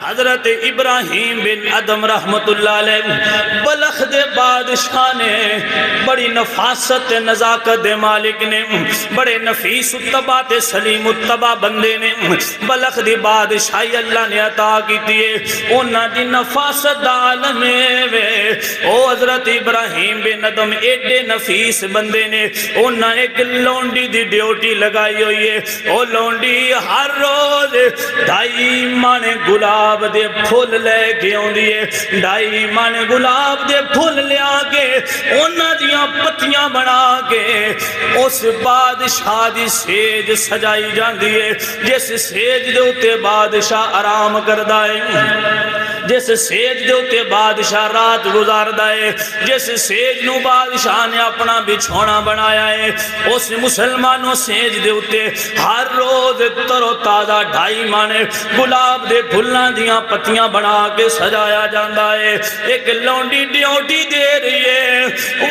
حضرت ابراہیم بن ادم رحمت اللہ علیہ بلخ دے بادشاہ نے بڑی نفاست نزاکت دے مالک نے بڑے نفیس اتبا تے سلیم اتبا بندے نے بلخ دی بادشاہی اللہ نے عطا کی دیئے انہاں دی نفاست دا عالم وے او حضرت ابراہیم بن ادم ایڈے نفیس بندے نے انہاں ایک لونڈی دی ڈیوٹی لگائی ہوئی ہے او لونڈی ہر روز ڈھائی مانے گلاب دے پھول لے کے ہوں دیئے ڈھائی مانے گلاب دے پھول لے آگے انہاں دیاں پتیاں بنا کے اس بادشاہ دی سیج سجائی جان دیئے جس سیج دے اتے بادشاہ آرام کردائے جس سیج دے اتے بادشاہ رات گزار دائے جس سیج نو بادشاہ نے اپنا بچھونا بنایا ہے اس مسلمانوں سیج دے اتے ہر روز تر و تازہ ڈھائی مانے گلاب دے پھلنا دیاں پتیاں بنا کے سجایا جاندہ ہے ایک لونڈی ڈیوٹی دے رہی ہے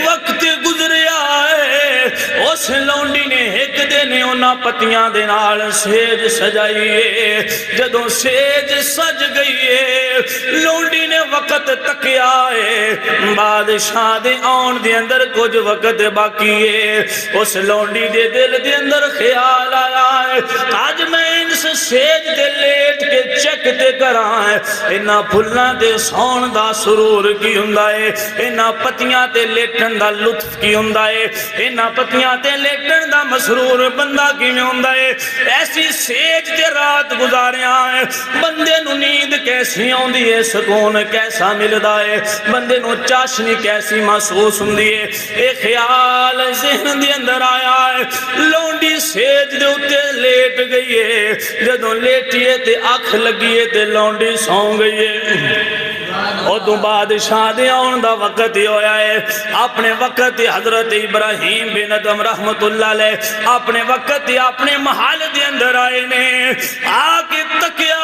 وقت گزریا ہے اس لونڈی نے ایک دن انہاں پتیاں دے نال سیج سجائی ہے جدوں سیج سج گئی ہے لونڈی نے وقت تکیا ہے بادشاہ دے آن دے اندر کچھ وقت باقی ہے اس لونڈی دے دل دے اندر خیال آیا ہے آج میں ان سے سیج دے لیٹ کے چیک تے کرائیں انہاں پھلنا دے سون دا سرور کی ہندائے انہاں پتیاں تے لیٹن دا لطف کی ہندائے انہاں پتیاں تے لیٹن دا مسرور بندہ کی میں ہندائے ایسی سیج تے رات گزارے آئے بندے نو نیند کیسی ہوندی ہے سکون کیسا ملدا ہے بندے نو چاشنی کیسی محسوس ہوندی ہے ایک خیال ذہن دے اندر آیا ہے لونڈی سیج دے اتے لیٹ گئی ہے جدوں لیٹیے تے آنکھ لگیے تے لونڈی سون گئی ہے اور تو بادشاہ دے آن دا وقت ہی ہویا ہے اپنے وقت حضرت ابراہیم بن ادم رحمت اللہ علیہ اپنے وقت اپنے محل دے اندر آئے نے آکے تکیا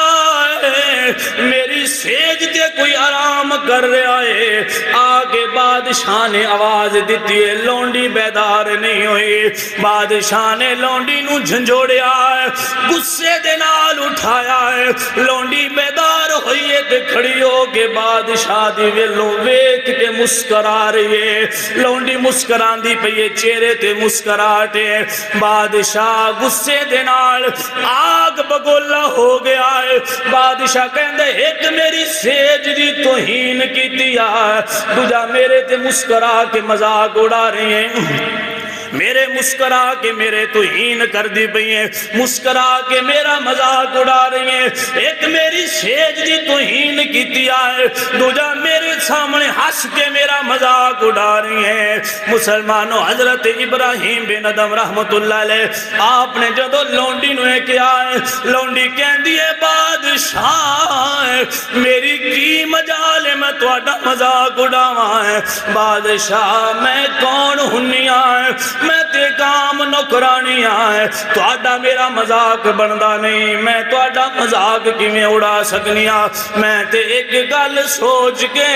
ہے میری سیج دے کوئی آرام کر رہا ہے آگے بادشاہ نے آواز دیتی ہے لونڈی بیدار نہیں ہوئی بادشاہ نے لونڈی نو جھنجوڑیا ہے غصے دے نال اٹھایا ہے لونڈی بیدار ہوئی ہے تے کھڑی ہو کے بادشاہ دی ویلوں ویکھ کے مسکرا رہی ہے لونڈی مسکران دی پئیے چہرے تے مسکراٹے بادشاہ غصے دے نال آگ بگولا ہو گیا ہے بادشاہ کہندے ایک میری سیج دی توہین کی دیا دوجا میرے تے مسکرا کے مذاق اڑا رہی ہیں میرے مسکرا کے میرے توہین کر دی پئی ہیں مسکرا کے میرا مذاق اڑا رہی ہیں ایک میری سیج دی توہین کی دیا ہے دوجا میرے سامنے ہنس کے میرا مذاق اڑا رہی ہیں مسلمانوں حضرت ابراہیم بن ادم رحمت اللہ علیہ آپ نے جدو لونڈی نوے کیا ہے لونڈی کہن دیئے بادشاہ میری کی مجال میں تو اڈا مذاق اڑاواں ہے بادشاہ میں کون ہنیا ہے میں تے کام نوکرانی آئے تو آڈا میرا مذاق بندہ نہیں میں تو آڈا مذاق کی میں اڑا سکنیا میں تے ایک گل سوچ کے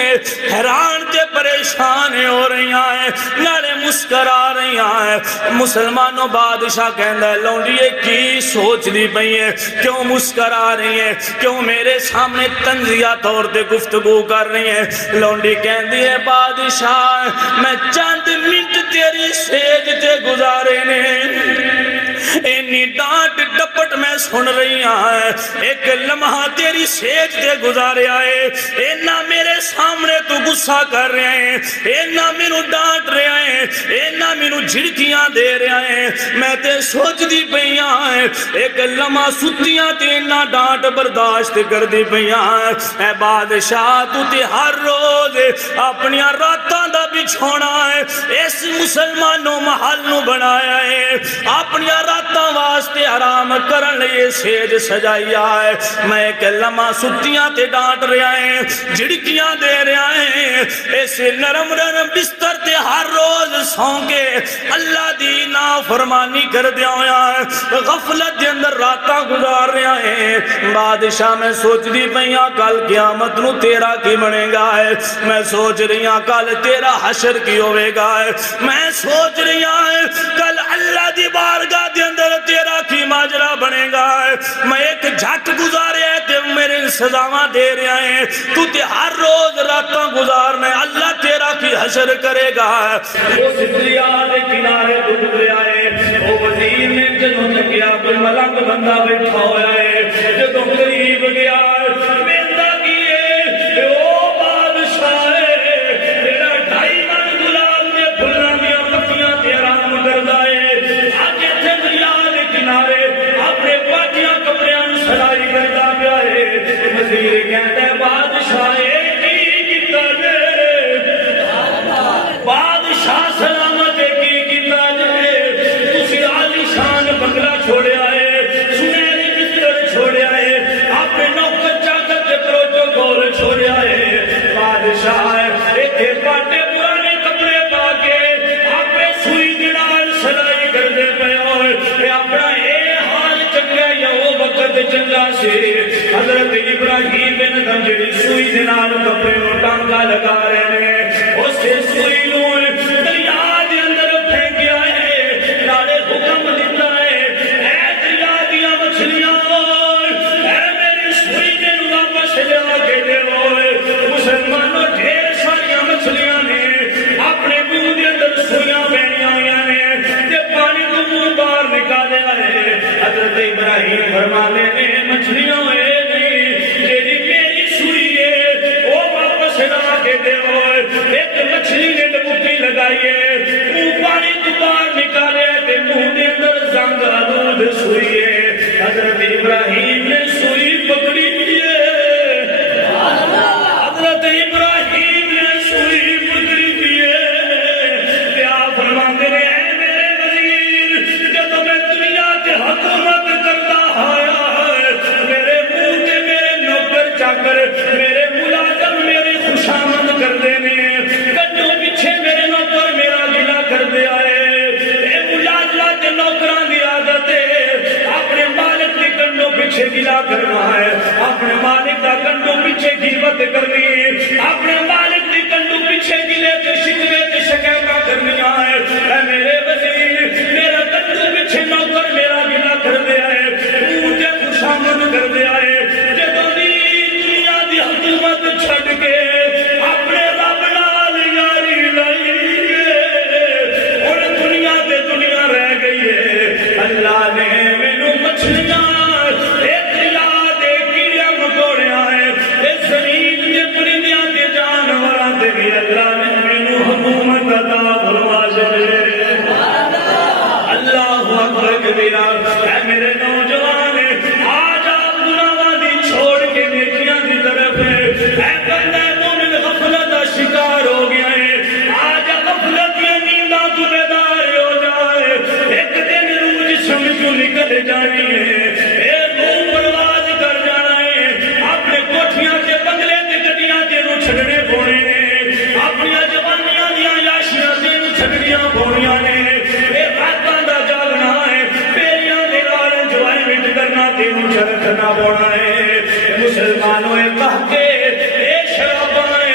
حیران تے پریشان ہو رہی آئے نارے مسکرا رہی آئے مسلمانوں بادشاہ کہندہ ہے لونڈیے کی سوچ دی پئی ہے کیوں مسکرا رہی ہے کیوں میرے سامنے تنزیہ طور تے گفتگو کر رہی ہے لونڈی کہندی ہے بادشاہ میں چند منٹ تیری سیج تے گزارے نے اینی ڈانٹ ڈپٹ میں سن رہی آئے ایک لمحہ تیری سیج تے گزارے آئے اینا میرے سامنے تو غصہ کر رہے ہیں اینا مینو ڈانٹ رہے ہیں اینا مینو جھڑکیاں دے رہے ہیں میں تے سوچ دی پئی آئے ایک لمحہ ستیاں تے اینا ڈانٹ برداشت کر دی پئی آئے اے بادشاہ تو تے ہر روز اپنی راتاں دا بچھونا ہے اس مسلمانوں محل نو بنایا ہے اپنی راتاں واسطے آرام کرن لئے سیج سجائی آئے میں ایک لمحہ ستیاں تے ڈانٹ رہا ہیں جھڑکیاں دے رہا ہیں اس نرم نرم بستر تے ہر روز سوں کے اللہ دی نافرمانی کر دیا ہے غفلت دے اندر راتاں گزار رہا ہیں بادشاہ میں سوچ دی پئیاں کل قیامت نو تیرا کی بنے گا ہے میں سوچ رہی ہاں کل تیرا حشر کی ہوئے گا ہے میں سوچ رہی ہاں کل اللہ دی بارگاہ دے اندر تیرا کی ماجرا بنے گا ہے میں ایک جھٹ گزارے تے میرے سزاواں دے رہا ہے، تو تے ہر روز راتاں گزارنا ہے، اللہ تیرا کی حشر کرے گا۔ وہ دریا دے کنارے تو گزرے آئے، وہ وزیر نے جدوں تکیا کوئی ملنگ بندہ بیٹھا ہوا ہے، جدوں قریب گیا ویندا کیے او بادشاہ ہے تیرا 2.5 من گلاب دے پھلاں دیاں پتیاں تے آرام کردا ہے، اج ایتھے دریا دے کنارے اپنے پاٹیاں کپڑیاں نوں سلائی کردا پیا ہے۔ وزیر کہندا ہے بادشاہ کی کیتا جے، بادشاہ سلامت کی کیتا جے، تسی عالی شان بنگلہ چھوڑیا ہے، سنہری بستر چھوڑیا ہے، اپنے نوکر چاکر تے پروٹوکول چھوڑیا ہے، بادشاہ ایتھے پاٹے پرانے کپڑے پا کے اپنے سوئی دے نال سلائی کردے پئے ہوئے، اپنا اے حال چنگا یا وہ وقت چنگا سی۔ حضرت ابراہیم بن ادم جڑی سوئی دے نال کپڑے نوں ٹانگا لگا رہے نے، اسے سوئی نوں دریا دے اندر پھینکیا ہے، نالے حکم دیتا ہے اے دریا دیاں مچھلیاں اے میری سوئی دے نوں واپس لیا کے دیو۔ مسلمانوں ڈھیر ساریاں مچھلیاں نے اپنے منہ دے اندر سوئیاں بہنیاں ہوئیاں نے تے پانی تو منہ باہر نکالیا ہے۔ حضرت ابراہیم فرماتے ہیں مچھلیاں ہوئے نہیں، جیڑی میری سوئی ہے وہ واپس لا کے دیو۔ ایک مچھلی نے ڈبکی لگائی ہے، منہ پانی تو باہر نکالے تے منہ دے اندر زنگ آلود سوئی ہے۔ حضرت ابراہیم نے سوئی پکڑی ہے، حضرت ابراہیم نے سوئی پکڑی ہے، تے آپ فرماندے نے اے میرے وزیر جدوں میں دنیا تے حکومت کردا آیا ہے، میرے منہ تے میرے نوکر چاکر میرے ملازم میری خوشامد کردے نے، کنڈوں پیچھے میرے نوکر میرا گلا کردے آئے۔ اے ملازمہ تے نوکراں دی عادت ہے اپنے مالک دی کنڈوں پیچھے گلا کرنا ہے، اپنے مالک دا کنڈوں پیچھے غیبت کرنی ہے، اپنے مالک دی کنڈوں پیچھے گلے تے شکوے تے شکایتاں کرنیاں ہے۔ اے میرے وزیر میرا کنڈوں پیچھے نوکر میرا گلا کردے آئے، منہ تے خوشامد کردے آئے، جدوں دی دنیا دی حکومت چھڈ کے اپنے رب نال یاری لائی ہے، ہن دنیا تے دنیا رہ گئی ہے۔ اللہ نے مینوں مچھلیاں ایک دریا دے کیڑیاں مکوڑیاں ہے، اس زمین دے پرندیاں تے جانوراں تے بھی اللہ نے مینوں حکومت عطا فرما چھڈی۔ اللہ اکبر کبیرہ۔ اے میرے نوجوان آج آپ گناہاں دی چھوڑ کے نیکیاں دی طرف اے بندہ مومن غفلت دا شکار ہو گیا ہے، آج غفلت دی نینداں تو بیدار ہو جائے، ایک دن روح جسم تو نکل جانی ہے، اے روح پرواز کر جانا ہے، اپنے کوٹھیاں تے بنگلے تے گڈیاں تے نوں چھڈنے پونے نے، اپنی جوانیاں دیاں یاشیاں تے نوں چھڈنیاں پونیاں نے، اے راتاں دا جاگنا ہے، بیریاں دے نال انجوائمنٹ کرنا تے نوں چرکنا پونا ہے۔ مسلمانوں اے کہتے اے شراباں اے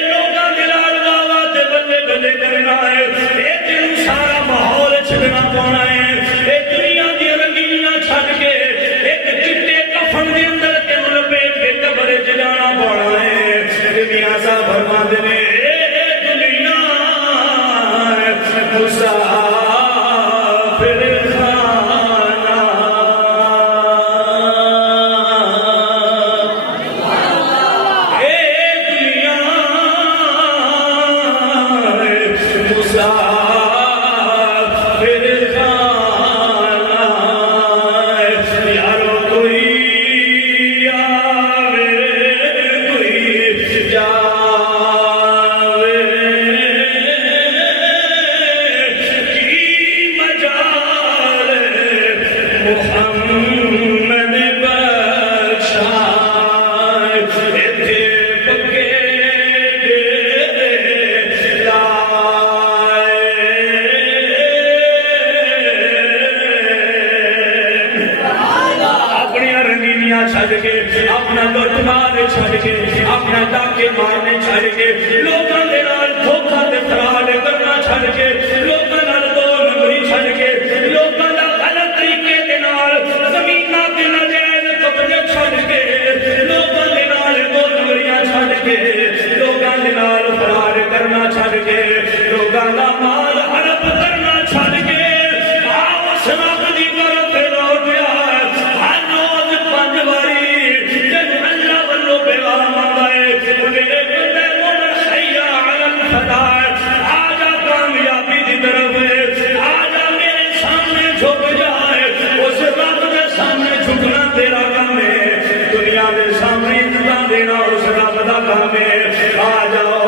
لوگاں دے نال واوا تے بلے بلے کرنا ہے، اے تینوں سارا ماحول چھڈنا پونا ہے، اے دنیا دی رنگینیاں چھڈ کے ایک چٹے کفن دے اندر تینوں لپیٹ کے قبر وچ جانا پونا ہے۔ میاں صاحب فرماندے نے اے دنیا مسافر خانہ، اے دنیا مسافر خانہ، یارو کوئی آوے کوئی جاوے، کی مجال محمد بخشا، ایتھے پکے اپنی رنگینیاں چھڈ کے اپنا لٹ مار چھڈ کے اپنا ڈاکے مارنے چھڈ کے لوکاں دے نال دھوکا تے فراڈ کرنا چھڈ کے لوکاں نال دو نمبری چھڈ کے لوکاں دا غلط طریقے دے نال زمیناں تے ناجائز قبضے چھڈ کے دینا اس رب دا کام ہے. آ جاؤ